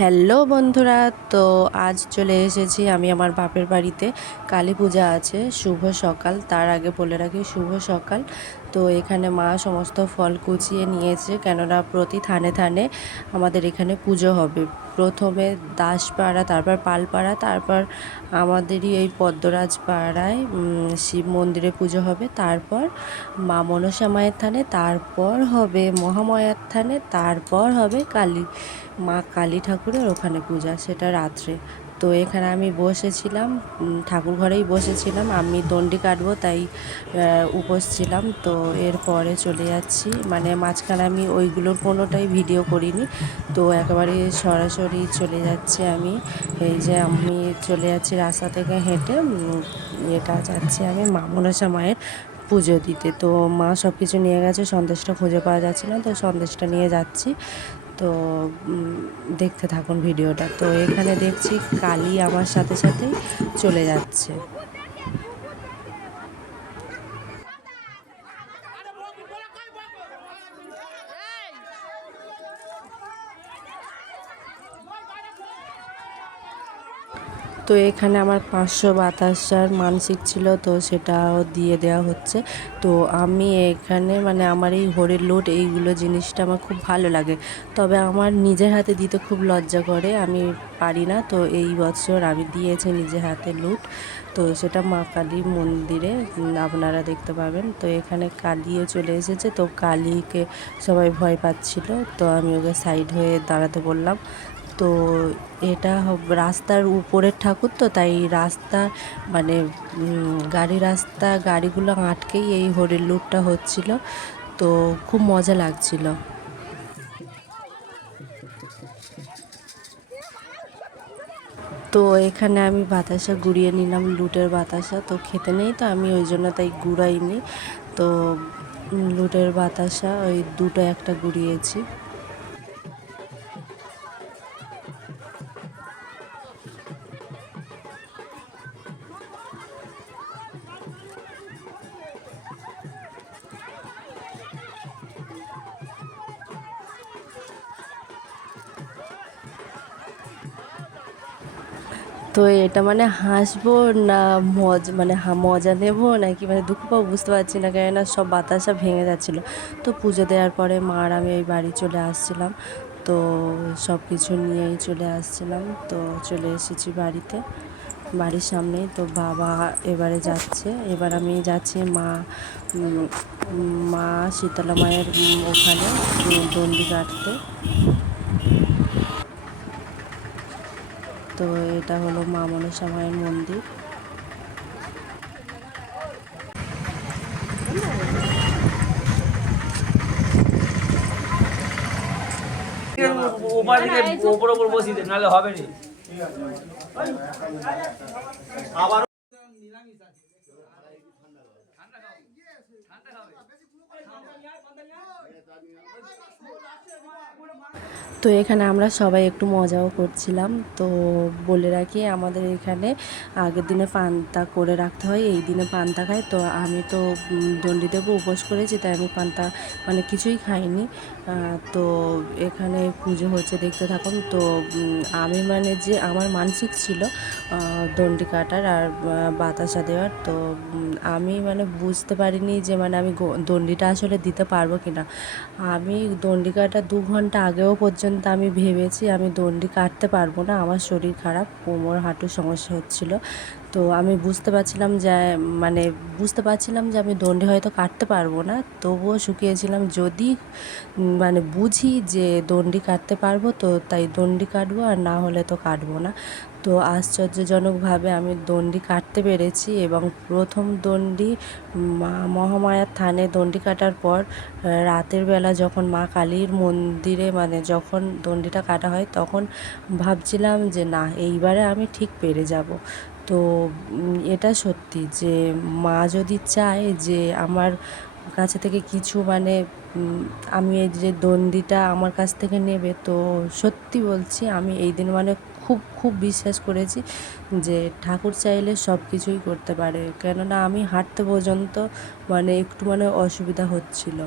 Hello বন্ধুরা, তো আজ চলে এসেছি আমি আমার বাপের বাড়িতে। কালী পূজা আছে, শুভ সকাল। তার আগে বলে রাখি শুভ সকাল। তো এখানে মা সমস্ত ফল কুচিয়ে নিয়েছে, কেননা প্রতি থানে থানে আমাদের এখানে পুজো হবে। প্রথমে দাসপাড়া, তারপর পালপাড়া, তারপর আমাদেরই এই পদ্মরাজ পাড়ায় শিব মন্দিরে পুজো হবে। তারপর মা মনসা মায়ের থানে, তারপর হবে মহামায়ার থানে, তারপর হবে মা কালী ঠাকুরের ওখানে পূজা, সেটা রাত্রে। তো এখানে আমি বসেছিলাম, ঠাকুর ঘরেই বসেছিলাম। আমি দণ্ডি কাটবো তাই উপোস ছিলাম। তো এরপরে চলে যাচ্ছি, মানে মাঝখানে আমি ওইগুলোর কোনোটাই ভিডিও করিনি। তো একেবারে সরাসরি চলে যাচ্ছি আমি। এই যে আমি চলে যাচ্ছি রাস্তা থেকে হেঁটে, এটা যাচ্ছি আমি মা মনসা মায়ের পুজো দিতে। তো মা সব কিছু নিয়ে গেছে, সন্দেশটা খুঁজে পাওয়া যাচ্ছে না, তো সন্দেশটা নিয়ে যাচ্ছি। তো দেখতে থাকুন ভিডিওটা। তো এখানে দেখছি কালী আমার সাথে সাথেই চলে যাচ্ছে। তো এখানে আমার 500 বাতাসার মানসিক ছিল, তো সেটাও দিয়ে দেওয়া হচ্ছে। তো আমি এখানে মানে আমার এই হরির লুট এইগুলো জিনিসটা আমার খুব ভালো লাগে, তবে আমার নিজের হাতে দিতে খুব লজ্জা করে, আমি পারি না। তো এই বছর আমি দিয়েছি নিজের হাতে লুট। তো সেটা মা কালীর মন্দিরে আপনারা দেখতে পাবেন। তো এখানে কালীও চলে এসেছে, তো কালীকে সবাই ভয় পাচ্ছিল, তো আমি ওকে সাইড হয়ে দাঁড়াতে বললাম। তো এটা রাস্তার উপরের ঠাকুর, তো তাই রাস্তা মানে গাড়িগুলো আটকেই এই হরির লুটটা হচ্ছিল। তো খুব মজা লাগছিল। তো এখানে আমি বাতাসা গুড়িয়ে নিলাম, লুটের বাতাসা। তো খেতে নেই, তো আমি ওই জন্য তাই গুড়াইনি। তো লুটের বাতাসা ওই দুটো একটা গুড়িয়েছি। তো এটা মানে হাসবো না মানে মজা নেব নাকি মানে দুঃখ পাবো বুঝতে পারছি না, কেননা সব বাতাসা ভেঙে যাচ্ছিলো। তো পুজো দেওয়ার পরে মা আর আমি এই বাড়ি চলে আসছিলাম। তো সব কিছু নিয়েই চলে আসছিলাম। তো চলে এসেছি বাড়িতে, বাড়ির সামনেই। তো বাবা এবারে যাচ্ছে, এবার আমি যাচ্ছি মা শীতলা মায়ের ওখানে দণ্ডি কাটতে। তো এটা হলো মা মনসা মায়ের মন্দির। ওপার দিকে ওপর ওপর বসি দে, নাহলে হবে না। আবার তো এখানে আমরা সবাই একটু মজাও করছিলাম। তো বলে রাখি, আমাদের এখানে আগের দিনে পান্তা করে রাখতে হয়, এই দিনে পান্তা খাই। তো আমি তো দণ্ডিদেবও উপোস করেছি, তাই আমি পান্তা মানে কিছুই খাইনি। তো এখানে পুজো হচ্ছে, দেখতে থাকুন। তো আমি মানে যে আমার মানসিক ছিল দণ্ডি কাটার আর বাতাসা দেওয়ার। তো আমি মানে বুঝতে পারিনি যে মানে আমি দণ্ডিটা আসলে দিতে পারবো কি না। আমি দণ্ডি কাটার 2 ঘন্টা আগেও পর্যন্ত আমি ভেবেছি আমি দণ্ডি কাটতে পারবো না, আমার শরীর খারাপ, কোমর হাঁটুর সমস্যা হচ্ছিল। তো আমি বুঝতে পারছিলাম যে আমি দণ্ডি হয়তো কাটতে পারবো না, তবুও শুকিয়েছিলাম। যদি মানে বুঝি যে দণ্ডি কাটতে পারবো, তো তাই দণ্ডি কাটবো, আর না হলে তো কাটবো না। তো আশ্চর্যজনকভাবে আমি দণ্ডি কাটতে পেরেছি, এবং প্রথম দণ্ডি মহামায়ার থানে দণ্ডি কাটার পর রাতের বেলা যখন মা কালীর মন্দিরে মানে যখন দণ্ডিটা কাটা হয়, তখন ভাবছিলাম যে না, এইবারে আমি ঠিক পেরে যাব। তো এটা সত্যি যে মা যদি চায় যে আমার কাছে থেকে কিছু মানে আমি এই যে দণ্ডিটা আমার কাছ থেকে নেবে, তো সত্যি বলছি আমি এই দিন মানে খুব খুব বিশ্বাস করেছি যে ঠাকুর চাইলে সব কিছুই করতে পারে। কেননা আমি হাঁটতে পর্যন্ত মানে একটু মানে অসুবিধা হচ্ছিল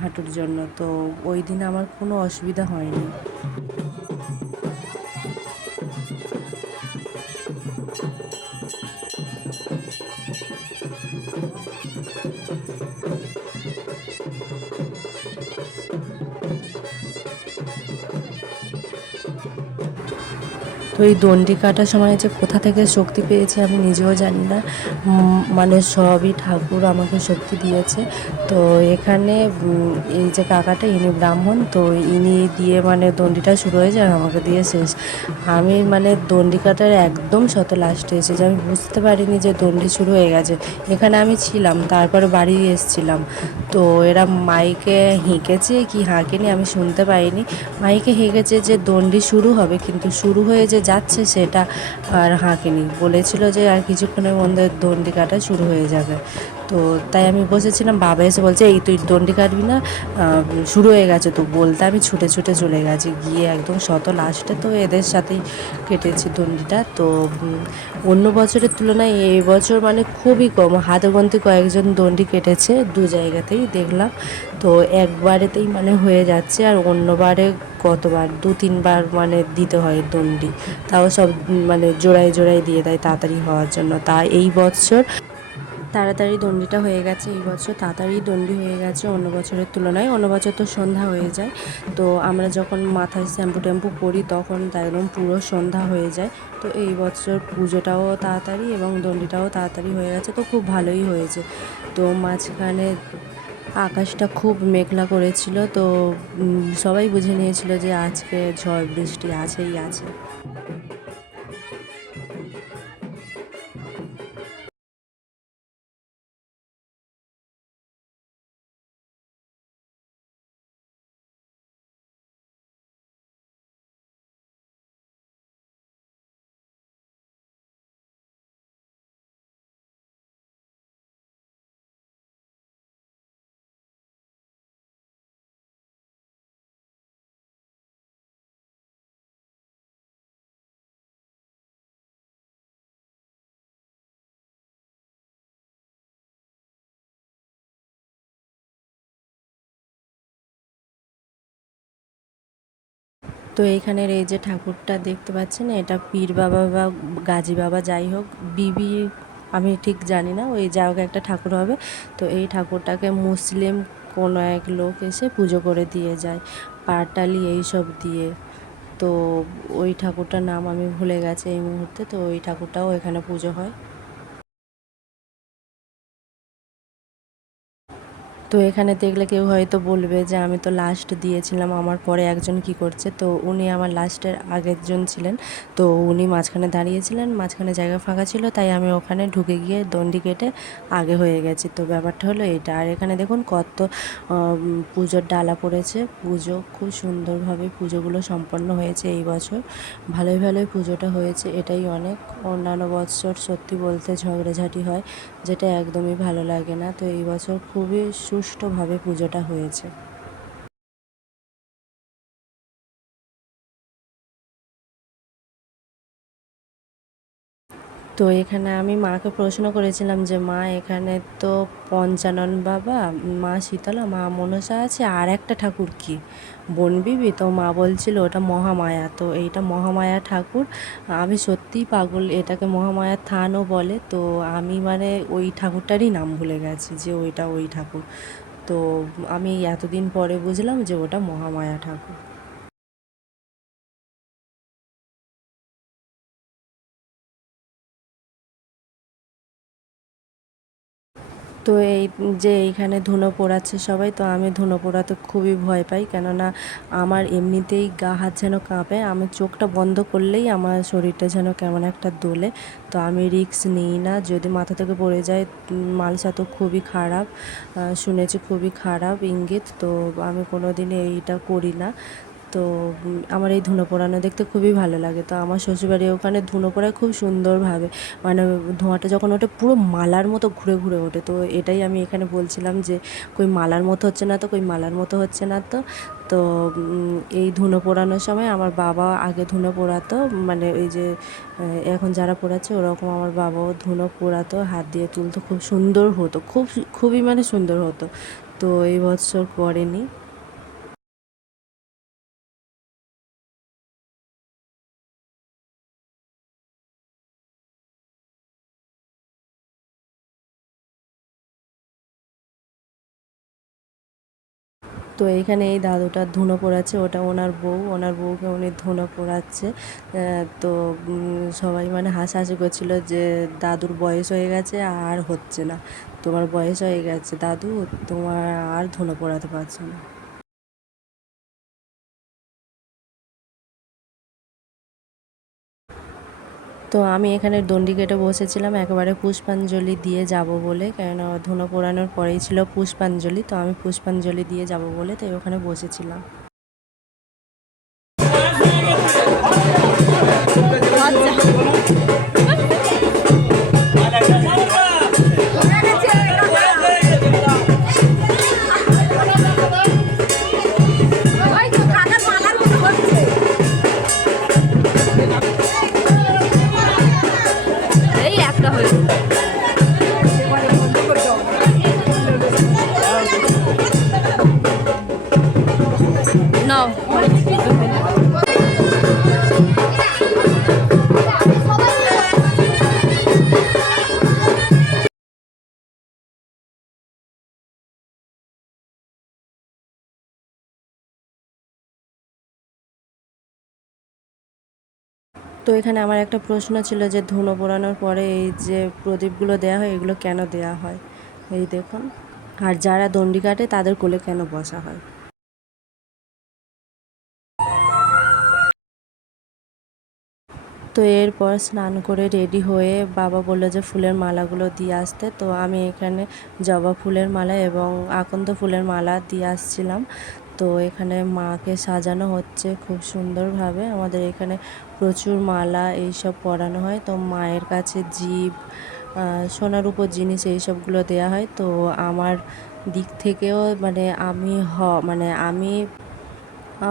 হাঁটুর জন্য, তো ওই দিন আমার কোনো অসুবিধা হয়নি। তো এই দণ্ডি কাটার সময় যে কোথা থেকে শক্তি পেয়েছি আমি নিজেও জানি না। মানে সবই ঠাকুর আমাকে শক্তি দিয়েছে। তো এখানে এই যে কাকাটা ইনি ব্রাহ্মণ, তো ইনি দিয়ে মানে দণ্ডিটা শুরু হয়ে যায় আর আমাকে দিয়ে শেষ। আমি মানে দণ্ডি কাটার একদম শত লাস্টে এসেছি, আমি বুঝতে পারিনি যে দণ্ডি শুরু হয়ে গেছে। এখানে আমি ছিলাম, তারপরে বাড়ি এসেছিলাম। তো এরা মাইকে হেঁকেছে কি হাঁকেনি আমি শুনতে পাইনি। মাইকে হেঁকেছে যে দণ্ডি শুরু হবে, কিন্তু শুরু হয়ে যে যাচ্ছে সেটা আর হাঁকেনি। বলেছিল যে আর কিছুক্ষণের মধ্যে দণ্ডি কাটা শুরু হয়ে যাবে। তো তাই আমি বসেছিলাম, বাবা এসে বলছে এই তুই দণ্ডি কাটবি না, শুরু হয়ে গেছে। তো বলতে আমি ছুটে ছুটে চলে গেছি, গিয়ে একদম শত লাস্টে তো এদের সাথেই কেটেছি দণ্ডিটা। তো অন্য বছরের তুলনায় এই বছর মানে খুবই কম, হাতে গোনতে কয়েকজন দণ্ডি কেটেছে, দু জায়গাতেই দেখলাম। তো একবারেতেই মানে হয়ে যাচ্ছে, আর অন্যবারে কতবার দু তিনবার মানে দিতে হয় দণ্ডি, তাও সব মানে জোড়ায় জোড়ায় দিয়ে দেয় তাড়াতাড়ি হওয়ার জন্য। তা এই বছর তাড়াতাড়ি দণ্ডিটা হয়ে গেছে, এই বছর তাড়াতাড়ি দণ্ডি হয়ে গেছে অন্য বছরের তুলনায়। অন্য বছর তো সন্ধ্যা হয়ে যায়, তো আমরা যখন মাথায় শ্যাম্পু ট্যাম্পু করি তখন তা একদম পুরো সন্ধ্যা হয়ে যায়। তো এই বছর পুজোটাও তাড়াতাড়ি এবং দণ্ডিটাও তাড়াতাড়ি হয়ে গেছে, তো খুব ভালোই হয়েছে। তো মাঝখানে আকাশটা খুব মেঘলা করেছিল, তো সবাই বুঝে নিয়েছিল যে আজকে ঝড় বৃষ্টি আছেই আছে। তো এইখানের এই যে ঠাকুরটা দেখতে পাচ্ছেন, এটা পীর বাবা বা গাজী বাবা যাই হোক, বিবি আমি ঠিক জানি না, ওই যা হোক একটা ঠাকুর হবে। তো এই ঠাকুরটাকে মুসলিম কোনো এক লোক এসে পুজো করে দিয়ে যায়, পাটালি এইসব দিয়ে। তো ওই ঠাকুরটার নাম আমি ভুলে গেছি এই মুহূর্তে। তো ওই ঠাকুরটাও এখানে পুজো হয়। তো এখানে দেখলে কেউ হয়তো বলবে যে আমি তো লাস্ট দিয়েছিলাম, আমার পরে একজন কি করছে। তো উনি আমার লাস্টের আগের জন ছিলেন, তো উনি মাঝখানে দাঁড়িয়েছিলেন, মাঝখানে জায়গা ফাঁকা ছিল, তাই আমি ওখানে ঢুকে গিয়ে দণ্ডি কেটে আগে হয়ে গেছি। তো ব্যাপারটা হলো এটা। আর এখানে দেখুন কত পুজোর ডালা পড়েছে, পুজো খুব সুন্দরভাবে পুজোগুলো সম্পন্ন হয়েছে এই বছর। ভালোই ভালোই পুজোটা হয়েছে, এটাই অনেক। অন্যান্য বছর সত্যি বলতে ঝগড়াঝাটি হয়, যেটা একদমই ভালো লাগে না। তো এই বছর খুবই সুষ্ঠুভাবে পুজোটা হয়েছে। তো এখানে আমি মাকে প্রশ্ন করেছিলাম যে মা এখানে তো পঞ্চানন বাবা, মা শীতলা, মা মনসা আছে, আর একটা ঠাকুর কি বনবিবি? তো মা বলছিল ওটা মহামায়া। তো এইটা মহামায়া ঠাকুর। আমি সত্যিই পাগল, এটাকে মহামায়া থানও বলে। তো আমি মানে ওই ঠাকুরটারই নাম ভুলে গেছি যে ওইটা ওই ঠাকুর। তো আমি এতদিন পরে বুঝলাম যে ওটা মহামায়া ঠাকুর। তো এই যে এইখানে ধুনো পোড়াচ্ছে সবাই, তো আমি ধুনো পোড়াতে খুবই ভয় পাই, কেননা আমার এমনিতেই গা হাত যেন কাঁপে, আমি চোখটা বন্ধ করলেই আমার শরীরটা যেন কেমন একটা দোলে। তো আমি রিস্ক নিই না, যদি মাথা থেকে পড়ে যায় মালসা তো খুবই খারাপ, শুনেছি খুবই খারাপ ইঙ্গিত। তো আমি কোনো দিনই এইটা করি না। তো আমার এই ধুনো পোড়ানো দেখতে খুবই ভালো লাগে। তো আমার শ্বশুরবাড়ির ওখানে ধুনো পোড়ায় খুব সুন্দরভাবে, মানে ধোঁয়াটা যখন ওঠে পুরো মালার মতো ঘুরে ঘুরে ওঠে। তো এটাই আমি এখানে বলছিলাম যে কই মালার মতো হচ্ছে না তো, কই মালার মতো হচ্ছে না তো। তো এই ধুনো পোড়ানোর সময় আমার বাবা আগে ধুনো পোড়াতো, মানে এই যে এখন যারা পোড়াচ্ছে ওরকম আমার বাবাও ধুনো পোড়াতো, হাত দিয়ে তুলতো, খুব সুন্দর হতো, খুবই মানে সুন্দর হতো। তো এই বছর করেনি। তো এইখানে এই দাদুটা ধুনো পোড়াচ্ছে, ওটা ওনার বউকে উনি ধুনো পোড়াচ্ছে। তো সবাই মানে হাসাহাসি করছিল যে দাদুর বয়স হয়ে গেছে আর হচ্ছে না, তোমার বয়স হয়ে গেছে দাদু, তোমার আর ধুনো পোড়াতে পারছো না। তো আমি এখানে দণ্ডি কেটে বসেছিলাম একেবারে পুষ্পাঞ্জলি দিয়ে যাব বলে, কেননা ধুনো পোড়ানোর পরেই ছিল পুষ্পাঞ্জলি, তো আমি পুষ্পাঞ্জলি দিয়ে যাব বলে তাই ওখানে বসেছিলাম। এই একটা হয়েছে নাও। তো এখানে আমার একটা প্রশ্ন ছিল যে ধুনো পোড়ানোর পরে এই যে প্রদীপগুলো দেওয়া হয় এগুলো কেন দেওয়া হয়, এই দেখুন, আর যারা দণ্ডি কাটে তাদের কোলে কেন বসা হয়। তো এরপর স্নান করে রেডি হয়ে বাবা বললো যে ফুলের মালাগুলো দিয়ে আসতে, তো আমি এখানে জবা ফুলের মালা এবং আকন্দ ফুলের মালা দিয়ে আসছিলাম। তো এখানে মাকে সাজানো হচ্ছে খুব সুন্দরভাবে, আমাদের এখানে প্রচুর মালা এইসব পরানো হয়। তো মায়ের কাছে জিভ, সোনার উপর জিনিস এইসবগুলো দেওয়া হয়। তো আমার দিক থেকেও মানে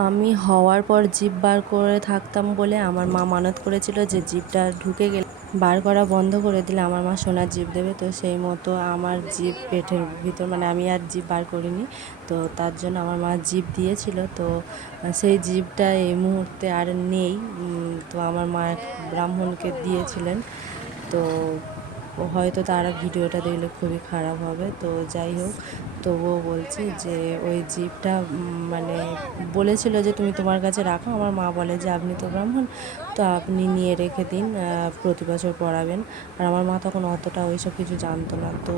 আমি হওয়ার পর জিভ বার করে থাকতাম বলে আমার মা মানত করেছিল যে জিভটা ঢুকে গেলে বার করা বন্ধ করে দিলে আমার মা সোনার জিভ দেবে। তো সেই মতো আমার জিভ পেটের ভিতর, মানে আমি আর জিভ বার করিনি, তো তার জন্য আমার মা জিভ দিয়েছিল। তো সেই জিভটা এই মুহূর্তে আর নেই। তো আমার মা এক ব্রাহ্মণকে দিয়েছিলেন। তো হয়তো তারা ভিডিওটা দেখলে খুবই খারাপ হবে, তো যাই হোক, তবুও বলছি যে ওই জিভটা মানে বলেছিল যে তুমি তোমার কাছে রাখো। আমার মা বলে যে আপনি তো ব্রাহ্মণ, তো আপনি নিয়ে রেখে দিন, প্রতি বছর পড়াবেন। আর আমার মা তখন অতটা ওইসব কিছু জানতো না। তো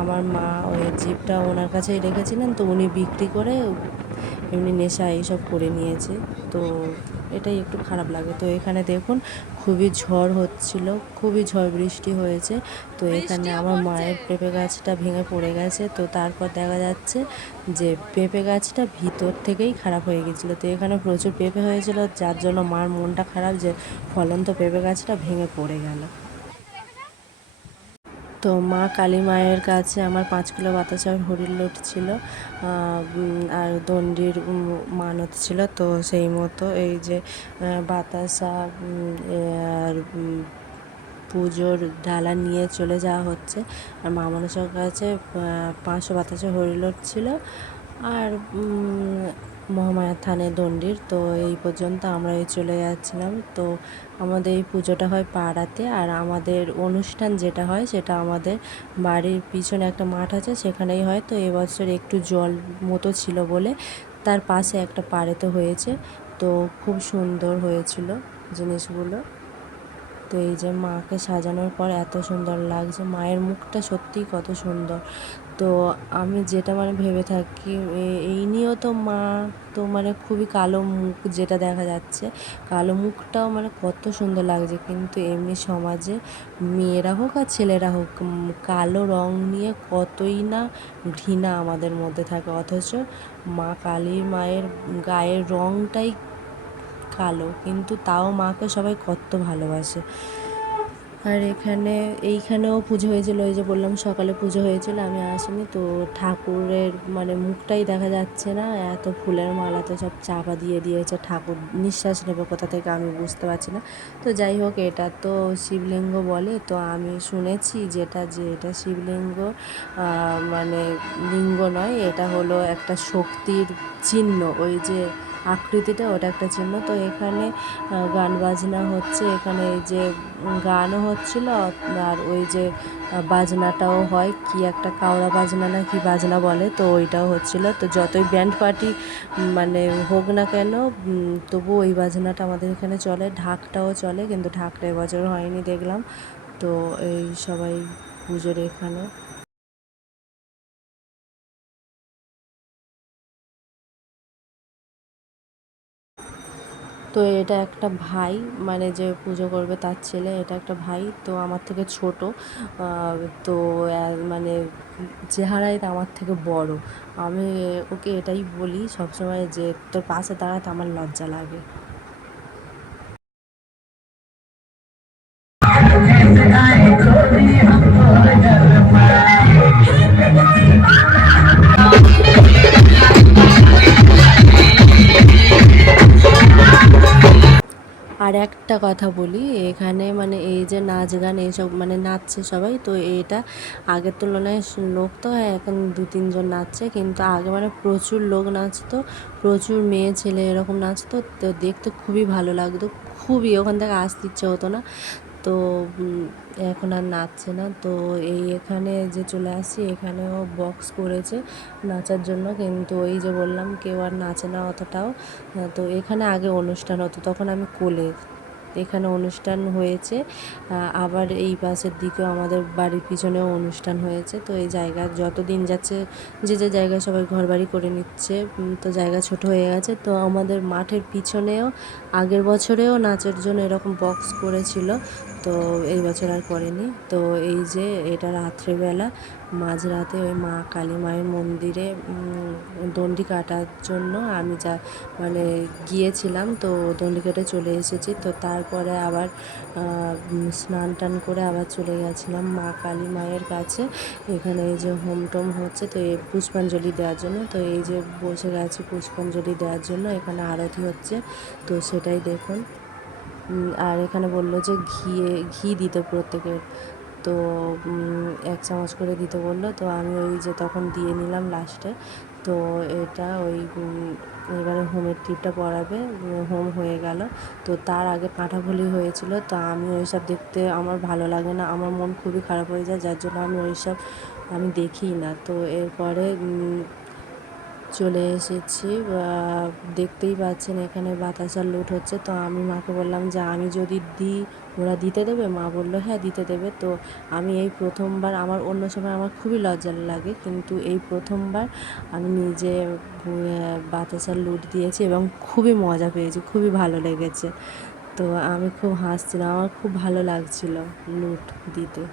আমার মা ওই জিভটা ওনার কাছেই রেখেছিলেন, তো উনি বিক্রি করে এমনি নেশা এইসব করে নিয়েছে। তো এটাই একটু খারাপ লাগে। তো এখানে দেখুন খুবই ঝড় হচ্ছিল, খুবই ঝড় বৃষ্টি হয়েছে। তো এখানে আমার মায়ের পেঁপে গাছটা ভেঙে পড়ে গেছে। তো তারপর দেখা যাচ্ছে যে পেঁপে গাছটা ভিতর থেকেই খারাপ হয়ে গেছিলো। তো এখানে প্রচুর পেঁপে হয়েছিল, যার জন্য মার মনটা খারাপ যে ফলন্ত পেঁপে গাছটা ভেঙে পড়ে গেল। তো মা কালী মায়ের কাছে আমার 5 কিলো বাতাসার হরির লোট ছিল, আর দণ্ডির মানত ছিল। তো সেই মতো এই যে বাতাসা আর পুজোর ডালা নিয়ে চলে যাওয়া হচ্ছে। আর মা মনসার কাছে 500 বাতাসা হরির লোট ছিল, আর মহামায়ার থানে দণ্ডির। তো এই পর্যন্ত আমরা চলে যাচ্ছিলাম। তো আমাদের এই পুজোটা হয় পাড়াতে, আর আমাদের অনুষ্ঠান যেটা হয় সেটা আমাদের বাড়ির পিছনে একটা মাঠ আছে সেখানেই হয়। তো এবছর একটু জল মতো ছিল বলে তার পাশে একটা পাড়েতে হয়েছে। তো খুব সুন্দর হয়েছিল জিনিসগুলো। তো এই যে মাকে সাজানোর পর এত সুন্দর লাগছে, মায়ের মুখটা সত্যিই কত সুন্দর। তো আমি যেটা মানে ভেবে থাকি এই নিয়েও তো মা তো মানে খুবই কালো মুখ যেটা দেখা যাচ্ছে, কালো মুখটাও মানে কত সুন্দর লাগছে। কিন্তু এমনি সমাজে মেয়েরা হোক আর ছেলেরা হোক কালো রং নিয়ে কতই না ঘৃণা আমাদের মধ্যে থাকে, অথচ মা কালী মায়ের গায়ের রংটাই কালো, কিন্তু তাও মাকে সবাই কত ভালোবাসে। আর এইখানেও পুজো হয়েছিল, ওই যে বললাম সকালে পুজো হয়েছিল, আমি আসিনি। তো ঠাকুরের মানে মুখটাই দেখা যাচ্ছে না, এত ফুলের মালা তো সব চাপা দিয়ে দিয়েছে, ঠাকুর নিঃশ্বাস নেবে কোথা থেকে আমি বুঝতে পারছি না। তো যাই হোক, এটা তো শিবলিঙ্গ বলে, তো আমি শুনেছি যে এটা শিবলিঙ্গ মানে লিঙ্গ নয়, এটা হলো একটা শক্তির চিহ্ন। ওই যে আকৃতিটা ওটা একটা চিহ্ন। তো এখানে গান বাজনা হচ্ছে, এখানে এই যে গানও হচ্ছিল আর ওই যে বাজনাটাও হয়, কি একটা কাওড়া বাজনা না কি বাজনা বলে, তো ওইটাও হচ্ছিল। তো যতই ব্যান্ড পার্টি মানে হোক না কেন তবু ওই বাজনাটা আমাদের এখানে চলে, ঢাকটাও চলে, কিন্তু ঢাকটা এবছর হয়নি দেখলাম। তো এই সবাই পুজোর এখানে। তো এটা একটা ভাই, মানে যে পুজো করবে তার ছেলে, এটা একটা ভাই, তো আমার থেকে ছোট। তো মানে চেহারায় তো আমার থেকে বড়। আমি ওকে এটাই বলি সবসময় যে তোর পাশে দাঁড়াতে আমার লজ্জা লাগে। আর একটা কথা বলি, এখানে মানে এই যে নাচ গান এইসব মানে নাচছে সবাই, তো এটা আগের তুলনায় লোক তো এখন 2-3 জন নাচছে, কিন্তু আগে মানে প্রচুর লোক নাচতো, প্রচুর মেয়ে ছেলে এরকম নাচতো, তো দেখতে খুবই ভালো লাগতো, খুবই ওখান থেকে আসতে ইচ্ছে হতো না। তো এখন আর নাচছে না। তো এই এখানে যে চলে আসছি, এখানেও বক্স করেছে নাচার জন্য, কিন্তু ওই যে বললাম কেউ আর নাচে না অতটাও। তো এখানে আগে অনুষ্ঠান হতো, তখন আমি কোলে, এখানে অনুষ্ঠান হয়েছে। আবার এই পাশের দিকেও আমাদের বাড়ির পিছনেও অনুষ্ঠান হয়েছে। তো এই জায়গা যত দিন যাচ্ছে যে যে জায়গায় সবাই ঘরবাড়ি করে নিচ্ছে, তো জায়গা ছোট হয়ে গেছে। তো আমাদের মাঠের পিছনেও আগের বছরেও নাচের জন্য এরকম বক্স করেছিল, তো এই বছর আর করেনি। তো এই যে এটা রাত্রেবেলা মাঝরাতে ওই মা কালী মায়ের মন্দিরে দণ্ডি কাটার জন্য আমি মানে গিয়েছিলাম, তো দণ্ডি কেটে চলে এসেছি। তো তারপরে আবার স্নান টান করে আবার চলে গেছিলাম মা কালী মায়ের কাছে। এখানে এই যে হোম টোম হচ্ছে, তো এই পুষ্পাঞ্জলি দেওয়ার জন্য, তো এই যে বসে গেছি পুষ্পাঞ্জলি দেওয়ার জন্য, এখানে আরতি হচ্ছে, তো সেটাই দেখুন। আর এখানে বললো যে ঘি দিতে প্রত্যেকের, তো 1 চামচ করে দিতে বললো, তো আমি ওই যে তখন দিয়ে নিলাম লাস্টে। তো এটা ওই এবারে হোমের টিপটা পড়াবে, হোম হয়ে গেল। তো তার আগে কাঁঠাভুলি হয়েছিল, তো আমি ওইসব দেখতে আমার ভালো লাগে না, আমার মন খুবই খারাপ হয়ে যায়, যার জন্য আমি ওইসব আমি দেখি না। তো এরপরে চলে এসেছি, দেখতেই পাচ্ছেন এখানে বাতাসার লুট হচ্ছে। তো আমি মাকে বললাম যে আমি যদি দিই ওরা দিতে দেবে? মা বললো হ্যাঁ দিতে দেবে। তো আমি এই প্রথমবার, আমার অন্য সময় আমার খুবই লজ্জা লাগে, কিন্তু এই প্রথমবার আমি নিজে বাতাসার লুট দিয়েছি এবং খুবই মজা পেয়েছি, খুবই ভালো লেগেছে। তো আমি খুব হাসছিলাম, আমার খুব ভালো লাগছিল লুট দিতে।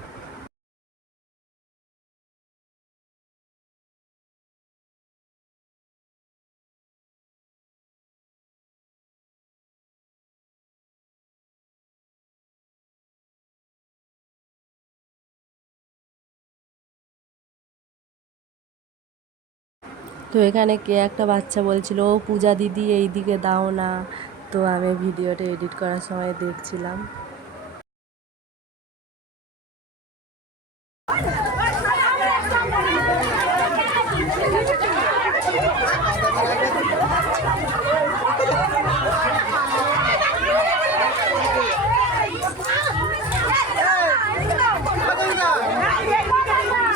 তো এখানে কে একটা বাচ্চা বলছিল ও পূজা দিদি এইদিকে দাও না, তো আমি ভিডিওটা এডিট করার সময় দেখছিলাম।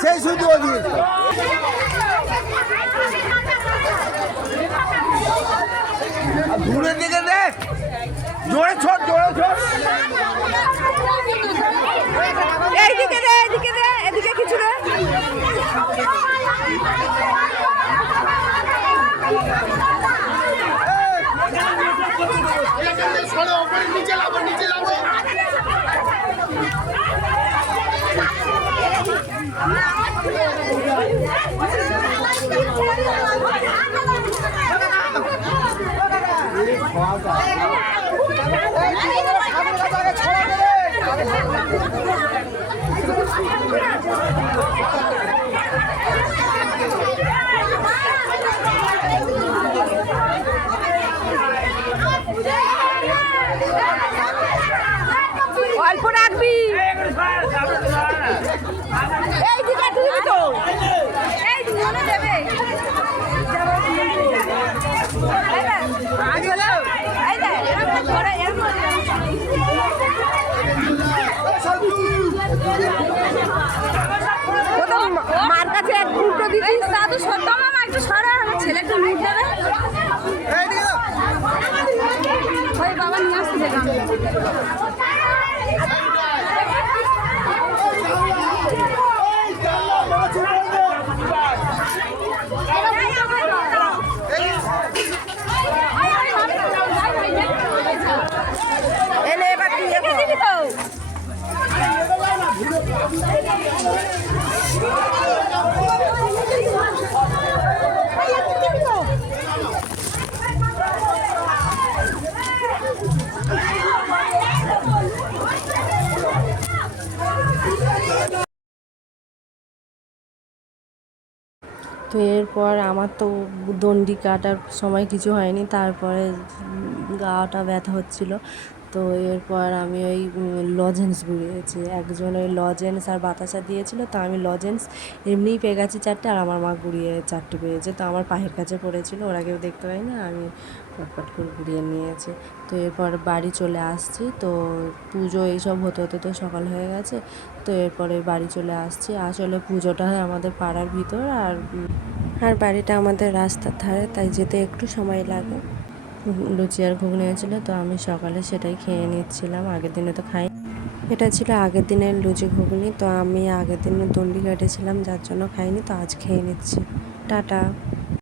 সেই শুধু দূরের দিকে দেখ, জোরে ছোট জোরে ছোট, এইদিকে দে, এদিকে দে, এদিকে কিছু দে। নিচে লাভ অল্প রাখবি। এই দিকে তুলবি তো, এই দুজনে দেবে। এলে এবার তুই দিবি তো তো এরপর আমার তো দণ্ডি কাটার সময় কিছু হয়নি, তারপরে গাটা ব্যথা হচ্ছিল। তো এরপর আমি ওই লজেন্স গুঁড়িয়েছি, একজন ওই লজেন্স আর বাতাসা দিয়েছিল, তো আমি লজেন্স এমনিই পেয়ে গেছি 4টে, আর আমার মা গুঁড়িয়ে 4টে পেয়েছে। তো আমার পায়ের কাছে পড়েছিল, ওরা কেউ দেখতে পাই না, আমি পটপট করে গুঁড়িয়ে নিয়েছি। তো এরপর বাড়ি চলে আসছি। তো পুজো এইসব হতে হতে তো সকাল হয়ে গেছে। তো এরপরে বাড়ি চলে আসছি। আসলে পুজোটা হয় আমাদের পাড়ার ভিতর, আর বাড়িটা আমাদের রাস্তার ধারে, তাই যেতে একটু সময় লাগে। লুচি আর ঘুগনি হয়েছিল, তো আমি সকালে সেটাই খেয়ে নিচ্ছিলাম, আগের দিনে তো খাই। এটা ছিল আগের দিনের লুচি ঘুগনি, তো আমি আগের দিনে দণ্ডি কেটেছিলাম যার জন্য খাইনি, তো আজ খেয়ে নিচ্ছি। টাটা।